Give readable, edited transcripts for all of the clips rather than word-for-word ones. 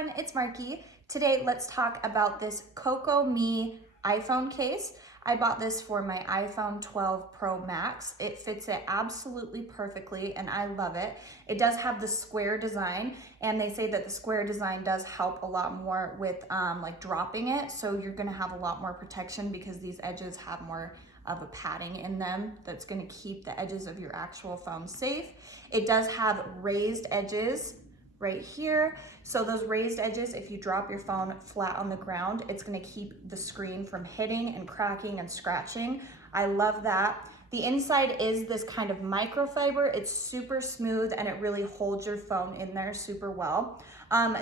everyone, it's Marky. Today, let's talk about this COCOMII iPhone case. I bought this for my iPhone 12 Pro Max. It fits it absolutely perfectly and I love it. It does have the square design and they say that the square design does help a lot more with like dropping it. So you're gonna have a lot more protection because these edges have more of a padding in them that's gonna keep the edges of your actual phone safe. It does have raised edges right here. So those raised edges, if you drop your phone flat on the ground, it's gonna keep the screen from hitting and cracking and scratching. I love that. The inside is this kind of microfiber. It's super smooth and it really holds your phone in there super well.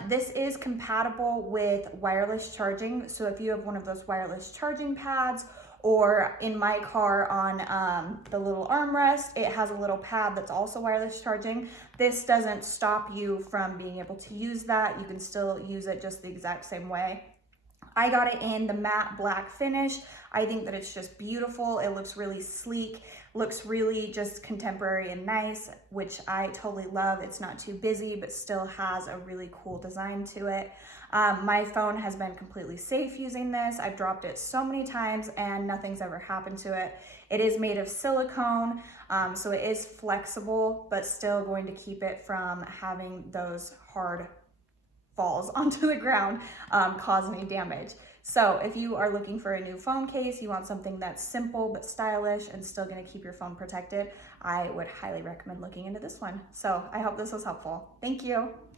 This is compatible with wireless charging. So if you have one of those wireless charging pads, or in my car on the little armrest, it has a little pad that's also wireless charging. This doesn't stop you from being able to use that. You can still use it just the exact same way. I got it in the matte black finish. I think that it's just beautiful. It looks really sleek, looks really just contemporary and nice, which I totally love. It's not too busy, but still has a really cool design to it. My phone has been completely safe using this. I've dropped it so many times and nothing's ever happened to it. It is made of silicone, so it is flexible, but still going to keep it from having those hard falls onto the ground, cause any damage. So if you are looking for a new phone case, you want something that's simple but stylish and still gonna keep your phone protected, I would highly recommend looking into this one. So I hope this was helpful. Thank you.